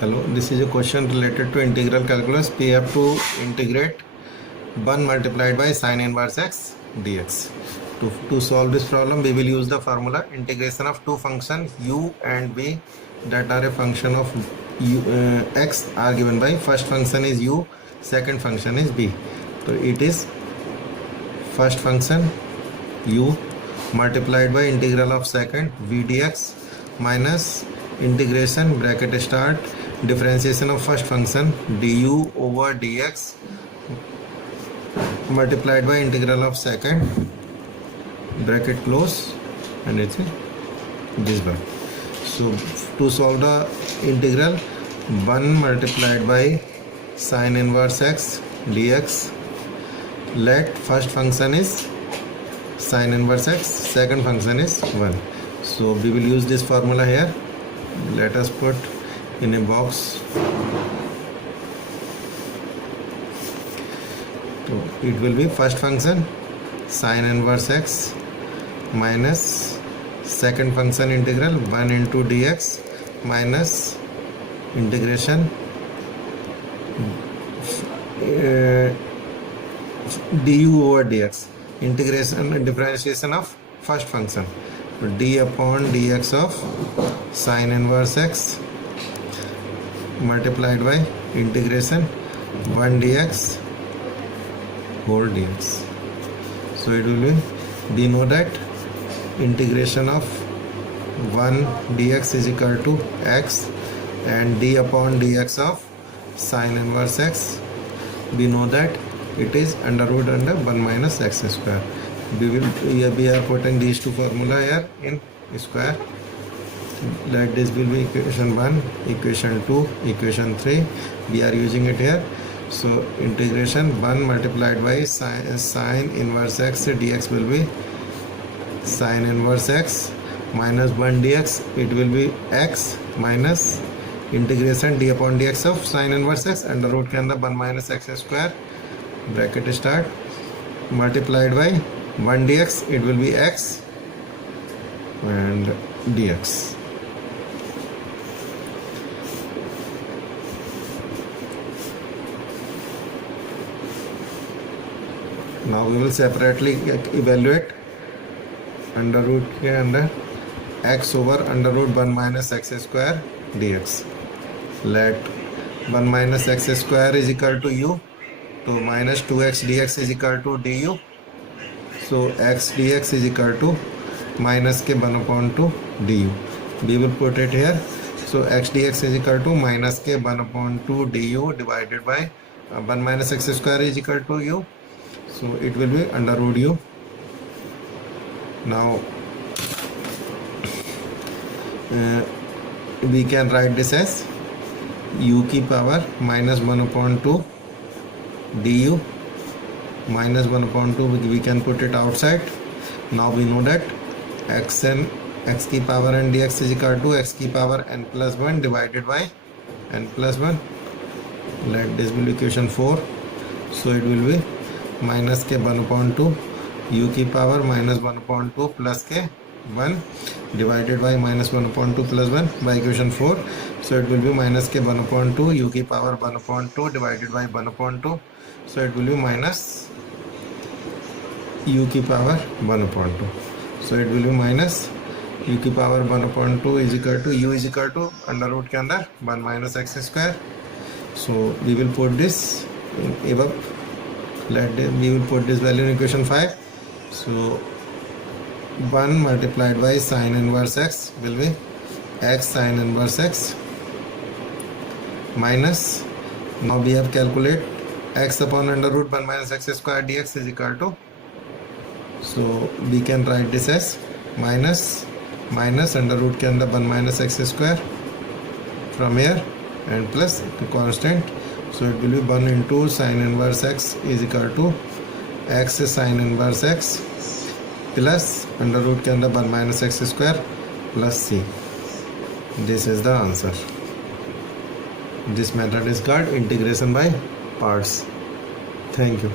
Hello, this is a question related to integral calculus. We have to integrate 1 multiplied by sine inverse x dx. To solve this problem, we will use the formula integration of two functions u and v that are a function of x are given by first function is u, second function is v. So it is first function u multiplied by integral of second v dx minus integration bracket start differentiation of first function du over dx multiplied by integral of second bracket close, and it's this one. So to solve the integral 1 multiplied by sine inverse x dx, let first function is sine inverse x, second function is 1. So we will use this formula here. Let us put in a box. So it will be first function sine inverse x minus second function integral 1 into dx minus integration du over dx, integration and differentiation of first function, d upon dx of sine inverse x multiplied by integration 1 dx whole dx. So it will be, we know that integration of 1 dx is equal to x, and d upon dx of sine inverse x, we know that it is under root under 1 minus x square. We are putting these two formula here in square. Like this will be equation 1, equation 2, equation 3. We are using it here. So integration 1 multiplied by sine inverse x dx will be sine inverse x minus 1 dx. It will be x minus integration d upon dx of sine inverse x under root के अंदर 1 minus x square bracket start multiplied by 1 dx. It will be x and dx. Now we will separately evaluate under root के अंदर x over under root 1 minus x square dx. Let 1 minus x square is equal to u, so minus 2x dx is equal to du. So x dx is equal to minus के 1 upon 2 du. We will put it here. So x dx is equal to minus के 1 upon 2 du divided by 1 minus x square is equal to u. So it will be under root u. Now we can write this as u की power minus 1 upon 2 du minus 1 upon 2, we can put it outside. Now we know that x की power n dx is equal to x की power n plus 1 divided by n plus 1. Let this will be equation 4. So it will be minus के 1 upon 2 u की power minus 1 upon 2 plus के 1 divided by minus 1 upon 2 plus 1 by equation 4. So it will be minus के 1 upon 2 u की power 1 upon 2 divided by 1 upon 2. So it will be minus u की power 1 upon 2. So it will be minus u की power 1 upon 2 is equal to u is equal to under root के अंदर 1 minus x square. So we will put this in above. We will put this value in equation 5. So 1 multiplied by sine inverse x will be x sine inverse x minus, now we have calculate x upon under root 1 minus x square dx is equal to, so we can write this as minus under root के अंदर 1 minus x square from here and plus the constant. So it will be 1 into sine inverse x is equal to x sine inverse x plus under root के अंदर 1 minus x square plus c. This is the answer. This method is called integration by parts. Thank you.